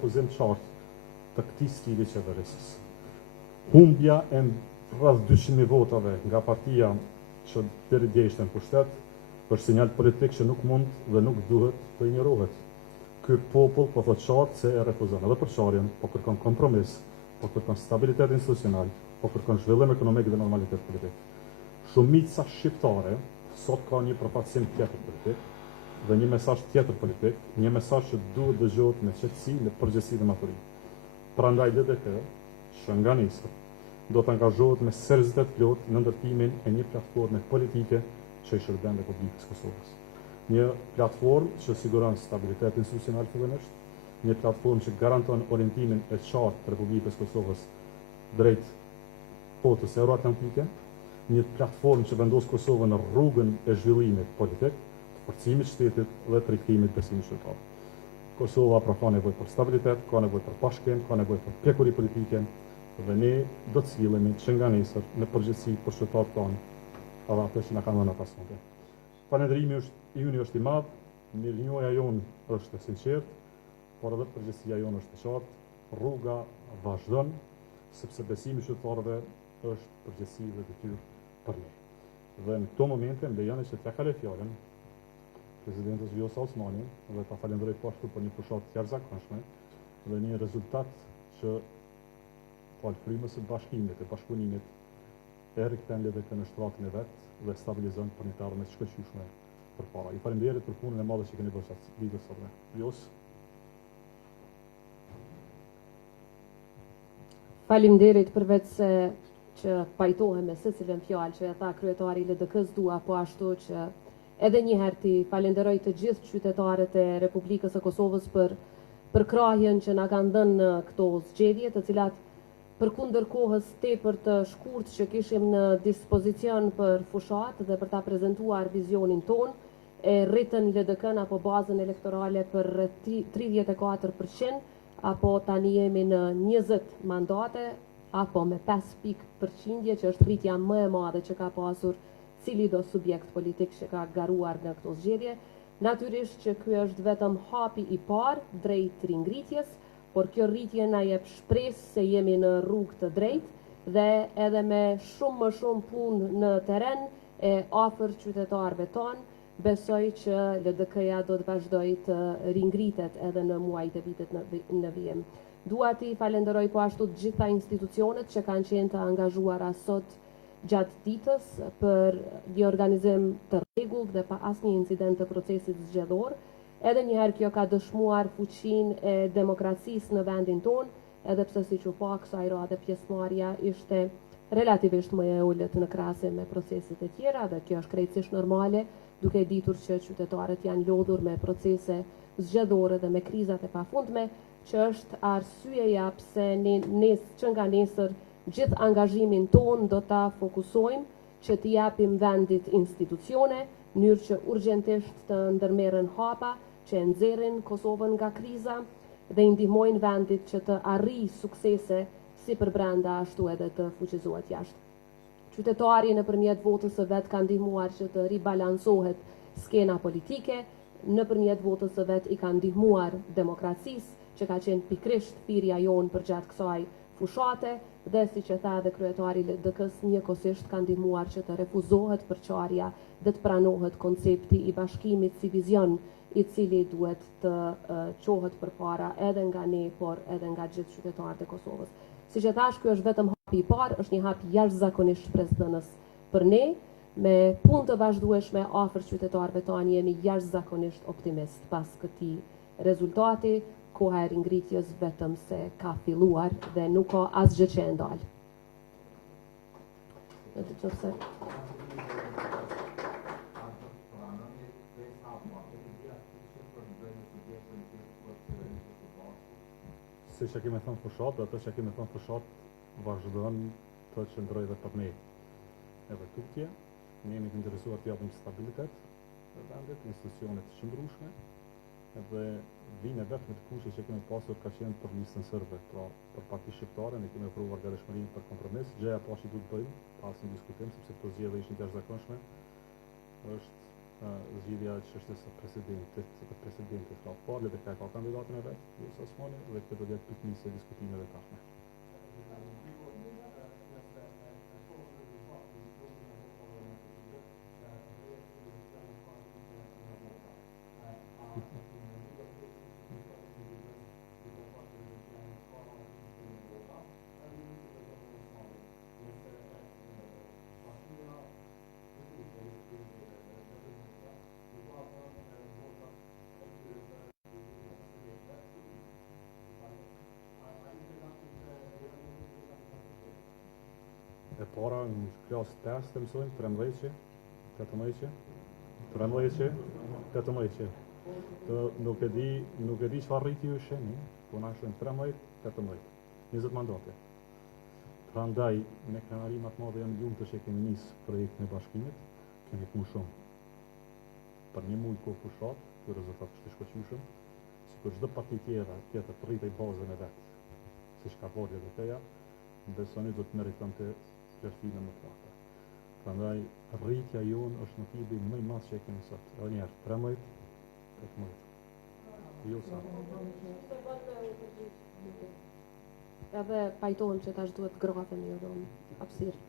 refuzim qartë të këtij stili qeverisjes. Humbja e rreth 200.000 votave nga partia që deri dje ishte në pushtet është sinjal politik që nuk mund dhe nuk duhet të injorohet. Ky popull po thot qartë se e refuzon edhe përçarjen, po kërkon kompromis, po kërkon stabilitet institucional, po kërkon zhvillim ekonomik dhe normalitet politik. Shumica shqiptare sot ka një përfaqësim tjetër politik dhe një mesazh tjetër politik, një mesazh që duhet dëgjohet me qetësi, me përgjegjësi dhe maturi. Prandaj LDK, që nga nisër, do të angazhohet me seriozitet plot në ndërtimin e një platforme politike që i shërben Republikës Kosovës. Një platformë që siguron stabilitet institucional fillimisht, një platformë që garanton orientimin e qartë të Republikës Kosovës drejt kotës euroatlantike, një platformë që vendos Kosovën në rrugën e zhvillimit politik, të forcimit shtetit dhe të rikthimit besimit shqiptar. Kosova pra ka nevojë për stabilitet, ka nevojë për bashkim, ka nevojë për pjekuri politike dhe ne do të sillemi që nga nesër në përgjithësi për shqiptarët tonë edhe ato që na kanë dhënë pasonte. Falënderimi është i madh, mirënjohja jonë është e sinqertë, por edhe përgjegjësia jonë është e qartë, rruga vazhdon, sepse besimi i shqiptarëve është përgjegjësi dhe detyrë për ne. Dhe në këto momente më lejoni që t'ja kaloj fjalën Presidentës Vjosa Osmani dhe ta falenderoj po ashtu për një fushatë të jashtëzakonshme dhe një rezultat që fal frymës së bashkimit e bashkëpunimit e rikthen LDK në shtratën e vet dhe stabilizon për një tarë me të shkëlqyeshme përpara. Ju falenderoj për punën e madhe që keni bërë ditës sot. Vjos. Faleminderit përveç se që pajtohem me secilën fjalë që e tha kryetari i LDK-s, dua po ashtu që edhe një herë ti falenderoj të gjithë qytetarët e Republikës së Kosovës për krahjen që na kanë dhënë në këto zgjedhje, të cilat përkundër kohës tepër të shkurtë që kishim në dispozicion për fushat dhe për ta prezantuar vizionin ton, e rritën LDK-n apo bazën elektorale për 34%, apo tani jemi në 20 mandate, apo me 5 pikë përqindje, që është rritja më e madhe që ka pasur cili do subjekt politik që ka garuar në këto zgjedhje. Natyrisht që ky është vetëm hapi i parë drejt ringritjes, por kjo rritje na jep shpresë se jemi në rrugë të drejtë dhe edhe me shumë më shumë punë në terren e afër qytetarëve tonë, besoj që LDK-ja do të vazhdojë të ringritet edhe në muajt e vitit në vijim. Dua t'i falenderoj po ashtu të gjitha institucionet që kanë qenë të angazhuara sot gjatë ditës për një organizim të rregullt dhe pa asnjë incident të procesit zgjedhor. Edhe njëherë kjo ka dëshmuar fuqinë e demokracisë në vendin tonë, edhe pse siç u pa kësaj radhe pjesëmarrja ishte relativisht më e ulët në krahasim me proceset e tjera dhe kjo është krejtësisht normale, duke ditur që qytetarët janë lodhur me procese zgjedhore dhe me krizat e pafundme, që është arsyeja pse që nga nesër gjithë angazhimin ton do ta fokusojmë që t'i japim vendit institucione, në mënyrë që urgjentisht të ndërmerren hapa që nxjerrin Kosovën nga kriza dhe i ndihmojnë vendit që të arrijë suksese si për brenda ashtu edhe të fuqizohet jashtë. Qytetari nëpërmjet votës së vet ka ndihmuar që të ribalansohet skena politike, nëpërmjet votës së vet i ka ndihmuar demokracisë, që ka qenë pikrisht thirrja jonë përgjatë kësaj fushate, dhe siç e tha edhe kryetari i LDK-s, njëkohësisht ka ndihmuar që të refuzohet përçarja dhe të pranohet koncepti i bashkimit si vizion, i cili duhet të çohet përpara edhe nga ne, por edhe nga gjithë qytetarët e Kosovës. Siç e thash, ky është vetëm hapi i parë, është një hap jashtëzakonisht shpresdhënës për ne. Me punë të vazhdueshme afër qytetarëve tanë jemi jashtëzakonisht optimist pas këtij rezultati. Koha e ringritjes vetëm se ka filluar dhe nuk ka asgjë që e ndal. Siç e kemi thënë fushat, ato që kemi thënë fushat vazhdon të qëndrojë edhe për ne. Edhe tutje, ne jemi të interesuar të japim stabilitet në vendet, institucione të qëndrueshme, edhe vinë vetë me të kushte që kemi pasur ka qenë për listën sërbe, pra për parti shqiptare, ne kemi ofruar gatishmërinë për kompromis. Gjëja po që duhet bëjmë, pas një diskutim, sepse këto zgjedhje ishin të jashtëzakonshme, është zgjidhja e çështjes së presidentit ka parë dhe ka kandidatën e vet, Vjosa Osmani, dhe këtë do të jetë pikënisë e diskutimeve të ardhme. E para në klasë 5 të mësojmë 13 18 nuk e di çfarë rriti ju sheni, po na shojmë 13 18 20 mandate. Prandaj me kënaqëri më të madhe jam lumtur që kemi nis projektin e bashkimit, kemi punë shumë. Për një muaj kohë fushat, ky rezultat është i shkëlqyeshëm, sikur çdo parti tjetër rritej bazën e vet, siç ka bërë edhe teja, besoni do të meritonte vlerësime më të larta. Prandaj rritja jonë është motivi më i madh që e kemi sot. Edhe një herë 13 18. Jo sa. Edhe pajtohem që tash duhet grafën një dhëmë hapësirë.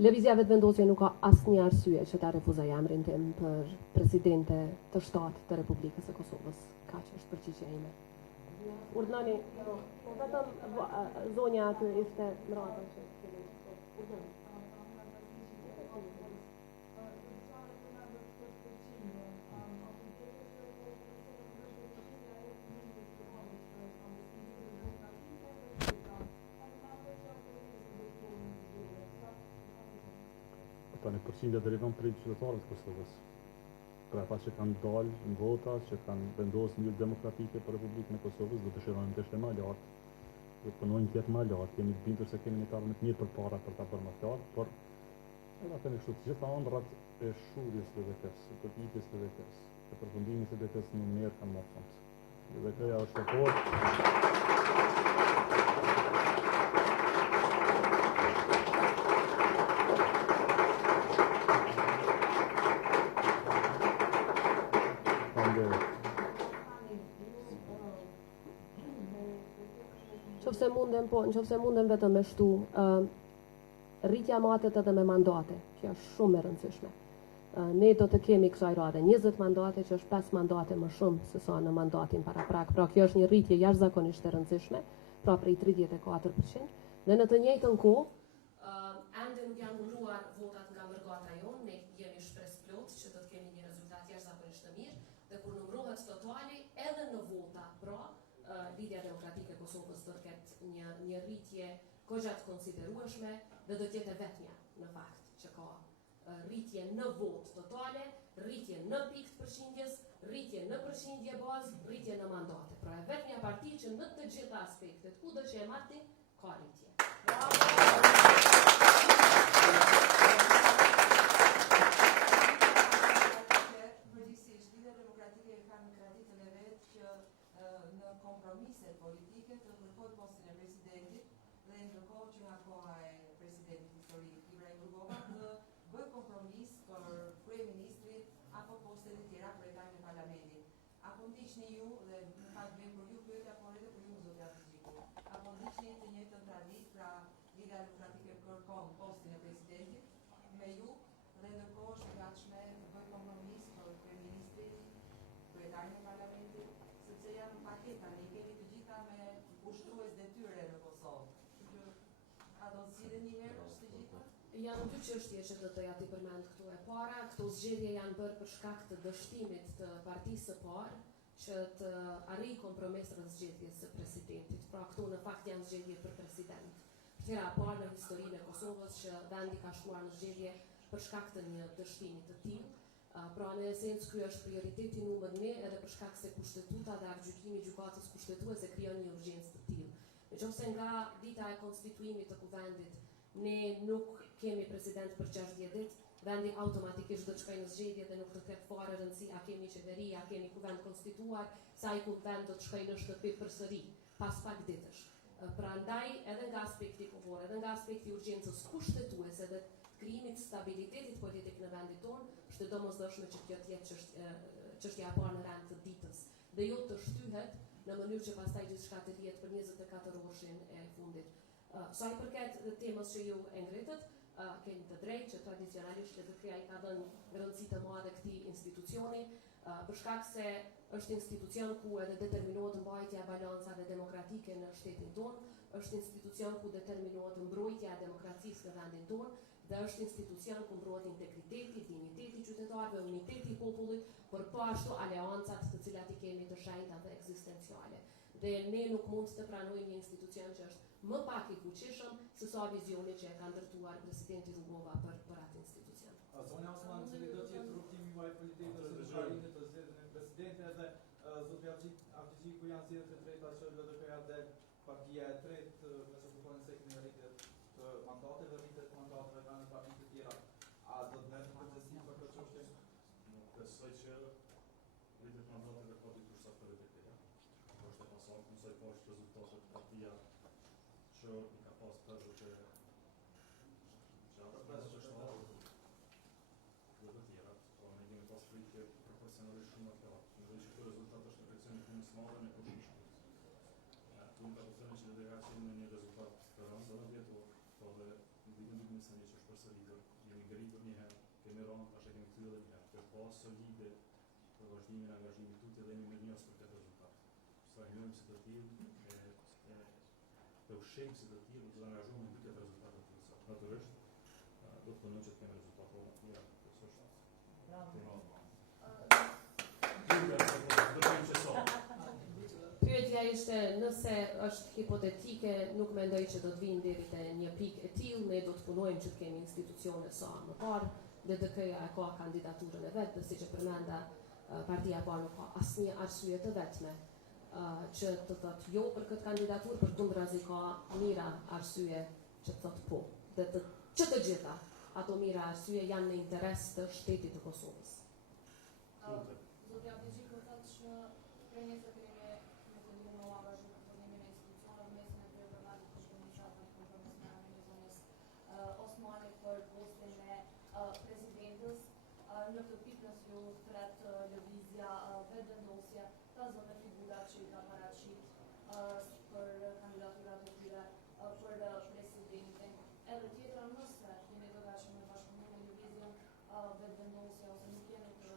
Lëvizja vetë vendosje nuk ka asnjë arsye që ta refuzoj emrin tim për presidente të shtatë të Republikës së Kosovës. Kaq është përgjigja ime. Urdhnani, po vetëm zonja aty ishte mbrapa që kemi. Tani përqindja derivan prej qytetarëve të Kosovës. Për ata që kanë dalë në vota, që kanë vendosur një demokratike për Republikën e Kosovës, do të dëshirojmë të ishte më lartë. Do punojnë të jetë më lartë, kemi të bindur se kemi një tarë më të mirë përpara për ta bërë më lartë, por edhe kemi kështu të gjitha ëndrat e shurjes së vetes, së përgjigjes së vetes, të përfundimit të vetes në mënyrë kanë marrë fund. Dhe këja është e fortë. Nëse mundem vetëm me shtu, rritja matet edhe me mandate, kjo është shumë e rëndësishme. Ne do të kemi kësaj radhe 20 mandate, që është 5 mandate më shumë se sa në mandatin paraprak. Pra kjo është një rritje jashtëzakonisht e rëndësishme, pra prej 34%. Dhe në të njëjtën kohë, ende nuk janë numëruar votat nga mërgata jonë, ne jemi shpresë plot që do të kemi një rezultat jashtëzakonisht të mirë, dhe kur numërohet totali edhe në vota, pra Lidhja Demokratike e Kosovës do të ketë një rritje goxha të konsiderueshme dhe do të jetë vetmja në fakt që ka rritje në votë totale, rritje në pikë të përqindjes, rritje në përqindje bazë, rritje në mandate. Pra e vetmja parti që në të gjitha aspektet, kudo që e marrni, ka rritje. Përgjithsisht, Lidhja Demokratike ka në traditën e vet që në kompromiset politike të kërkojë postin e presidentit dhe ndërkohë që nga koha e presidentit historik Ibrahim Rugova të bëj kompromis për kryeministrit apo postet e tjera kryetarin e parlamentit. Apo ndiqni ju, dhe në fakt vjen për ju pyetja, por edhe për ju zotja Fizhiku. Apo ndiqni të njëjtën traditë, pra Lidhja Demokratike kërkon postin e presidentit me ju dhe ndërkohë është e gatshme të bëj kompromis për kryeministrin, kryetarin e parlamentit, sepse janë paketa, ne i kemi të gjitha me ushtrues detyre në Kosovë. A do të zgjidhen një herë të gjitha? Janë dy çështje që do të ja ti përmend këtu e para. Këto zgjedhje janë bërë për shkak të dështimit të partisë së parë që të arrijë kompromis rreth zgjedhjes së presidentit. Pra këto në fakt janë zgjedhje për president. Tëra parë në historinë e Kosovës që vendi ka shkuar në zgjedhje për shkak të një dështimi të tillë. Pra në esencë ky është prioriteti numër 1 edhe për shkak se kushtetuta dhe aktgjykimi i gjykatës kushtetuese krijon një urgjencë të tillë. Nëse nga dita e konstituimit të kuvendit ne nuk kemi president për 60 ditë, vendi automatikisht do të shkojë në zgjedhje dhe nuk do të ketë fare rëndësi a kemi qeveri, a kemi kuvend konstituar, sa ai kuvend do të shkojë në shtëpi përsëri pas pak ditësh. Prandaj edhe nga aspekti kohor, edhe nga aspekti urgjencës kushtetuese dhe krijimit të stabilitetit politik në vendin tonë, është e domosdoshme që kjo të jetë çështja e parë në rand të ditës dhe jo të shtyhet në mënyrë që pastaj gjithçka të lihet për 24 orëshin e fundit. Sa i përket temës që ju e ngritët, keni të drejtë që tradicionalisht LDK-ja i ka dhënë rëndësi të madhe këtij institucioni, për shkak se është institucion ku edhe determinohet mbajtja e balancave demokratike në shtetin tonë, është institucion ku determinohet mbrojtja e demokracisë në vendin tonë, dhe është institucion ku mbrohet integriteti, digniteti i qytetarëve, uniteti i popullit, por po ashtu aleancat të cilat i kemi të shenjta dhe ekzistenciale. Dhe ne nuk mund të pranojmë një institucion që është më pak i fuqishëm se sa vizioni që e ka ndërtuar presidenti Rugova për atë institucion. Zonja Osman, cili do të jetë rrugtimi juaj politik ose zyrtarinë të zgjedhjen e presidentit dhe zoti Avcii ku janë zgjedhjet e drejta që LDK-ja dhe partia e tretë me supozon se kemi rritje të mandateve, rritje të mandateve kanë partitë të tjera. A do të merret përgjegjësi për këtë çështje? Nuk besoj që rritje të mandateve ka ditur sa për LDK-ja. Është e pasur nëse po është rezultatet partia që i ka pas përgjë që ata pesë që është dhe të tjera, po ne kemi pas rritje proporcionalisht shumë të lartë. Në që këto rezultat është në kërcimi punës madhe në kushishme. Unë ka përthënë që delegacion në një rezultat të rëndë dhe vjetur, po dhe në ditën 2021 që është përsëritur, jemi ngritur një herë, kemi rënë, tash e kemi kthyer edhe një herë. Kjo pas solide për vazhdimin e angazhimit tutje dhe jemi mirënjohës për këtë rezultat. Sa njohim se të tillë të ushqejmë si të tillë, do të angazhohemi në këtë rezultate të tilla. Natyrisht, do të punojmë që të kemi rezultate më të mira. Kjo është. Bravo. Pyetja ishte nëse është hipotetike, nuk mendoj që do të vinë deri te një pikë e tillë, ne do të punojmë që të kemi institucione sa më parë, LDK-ja e ka kandidaturën e vet, dhe siç e përmenda partia po nuk ka asnjë arsye të vetme që të thotë jo për këtë kandidaturë, përkundrazi ka mira arsye që të thotë po. Dhe që të gjitha ato mira arsye janë në interes të shtetit të Kosovës. Zotja Avcii më thotë që prenjesa kemi me të angazhu për formimin e institucioneve mesin e kryepronarit të shkomisatën e kompromis me organizonës Osmani për postin e presidentës. Në këtë pikë nëse ju thret lëvizja vetëvendosje, ta zonë figura që i ka paraqit për kandidaturat e tyre për presidentin. Edhe tjetra nëse jeni të gatshëm me bashkëpunim me lëvizjen vetëvendosje ose nuk jeni të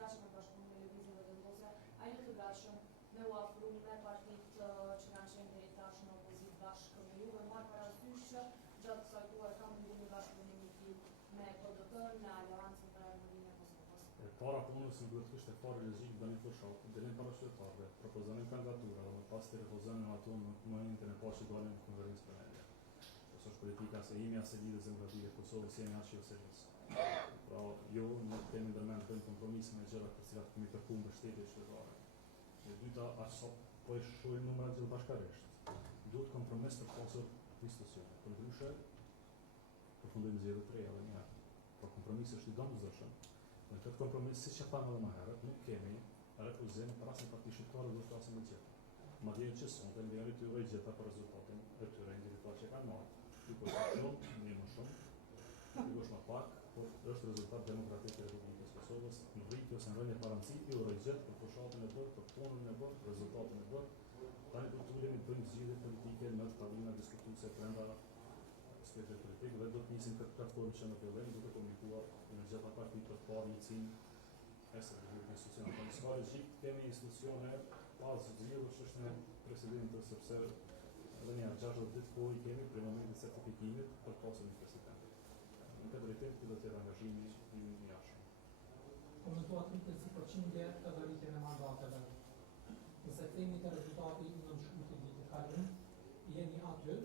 gatshëm me bashkëpunim me lëvizjen vetëvendosje, a jeni të gatshëm me u afru me partitë që kanë qenë deri tash në opozitë bashkë me ju, marr parasysh që gjatë kësaj kohe ka mundur një bashkëpunim i tillë me PDP-n, me Aleancën për Armërinë e Kosovës. Para punës në duhet kështë e parë legjik dhe një fërshat, dhe një parashqytetarve, propozonin kandidatura dhe më pas të refuzonin ato në momentin e pas që dalin në konferencë plenarie. Ose është politika se imi as e lidhës demokratike e Kosovës jemi as që jo servisë. Pra jo në kemi ndërmend të kompromis me gjëra për cilat kemi kërkuar mbështetje shtetare. E dyta, as sa po e shohim numrat gjithë bashkarisht. Duhet kompromis për pasur institucione. Përndryshe, përfundojmë zgjedhje të reja edhe një herë. Pra kompromisi është i domosdoshëm. Në këtë kompromis, siç e thamë edhe më herët, nuk kemi refuzim për asnjë parti shqiptare do të flasim më tjetër. Madje që sonte ndjeri të uroj gjeta për rezultatin e tyre individual që kanë marrë. Ky po shumë, një më shumë, ky është më pak, por është rezultat demokratik i Republikës Kosovës, në rritje ose në rënje parancë i uroj gjet për fushatën e bërë, për punën e bërë, për rezultatin e bërë. Tani do të ulemi të bëjmë zgjidhje politike në tavina diskutuese brenda spektrit politik dhe do të nisim këtë platformë që në fillim duke komunikuar në gjitha partitë për të parë njësinë e statutit institucional. Në ska logjik kemi institucione pas zgjidhur çështën e presidentës, sepse edhe një 60 ditë kohë i kemi për momentin e certifikimit për pasën e presidentit. Në këtë drejtim ky do të jetë angazhimi i jashtëm. Komentuat rritjen si përqindje edhe rritjen e mandateve. Nëse themi të rezultati i nënshkrutit vitit kalim, jeni aty,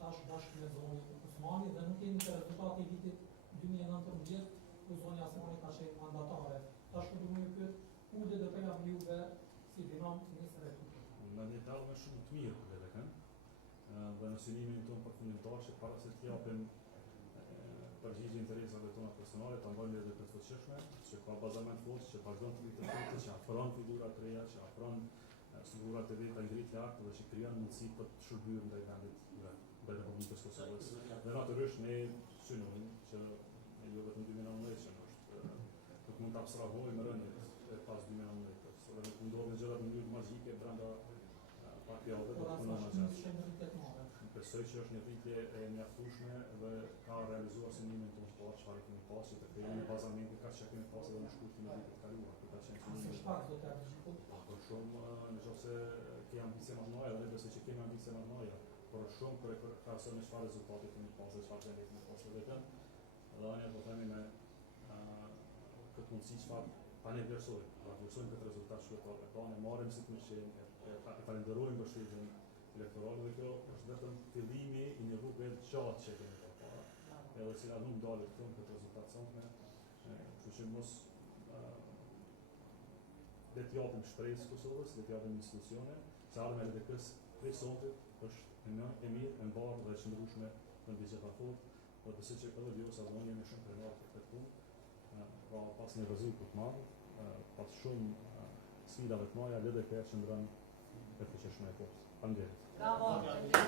tash bashkë me zonjën Osmani dhe nuk jeni të rezultati i vitit 2019, ku zonja Osmani ka qenë mandatare. Tash ku duhet ju pyet, ku LDK-ja vliuve si dinam ministër e kulturës? Në një dalë shumë të mirë për LDK-n, dhe në synimin tonë përfundimtar që para se të japim përgjigje interesave tona personale, ta mbajmë edhe të fuqishme, që ka bazament fort, që vazhdon të vitë të që afron figura të reja, që afron strukturat e veta ngrit lart dhe që krijon mundësi për të shërbyer ndaj vendit ndaj Republikës Kosovës. Dhe natyrisht ne synojmë që jo vetëm 2019 që nuk mund të abstrahojmë rënjet e pas 2019-s, dhe nuk ndodhin gjërat në mënyrë magjike brenda pak javëve do të punojmë gjatë. Besoj që është një rritje e mjaftueshme dhe ka realizuar synimin tonë të çfarë kemi pasur të kemi bazamentin kaq që kemi pasur edhe në shkurtimin e vitit të kaluar. Për ta qenë për shumë nëse ke ambicie më të mëdha dhe besoj që kemi ambicie më të mëdha, por shumë për krahasim me çfarë rezultati kemi pasur, çfarë vendi kemi pasur vetëm. Dhe ne do themi me këtë mundësi çfarë pa ne vlerësojmë, vlerësojmë këtë rezultat shkretore, pa ne marrim si përqendje, e falenderojmë bashkërinë elektorale dhe kjo është vetëm fillimi i një rrugë të gjatë që kemi përpara, edhe cila nuk dalet këtu në këtë rezultat sonte, kështu që mos le të japim shpresë Kosovës, le të japim institucione, se ardhmja e LDK-s prej sontit është e mirë, e mbarë dhe e qëndrueshme në gjitha fort, dhe besoj që edhe Vjosa dhe unë jemi shumë krenar për këtë punë, pas një rreziku të madh, pas shumë sfidave të mëdha, LDK qëndron për të qeshme e fortë. Faleminderit. Bravo!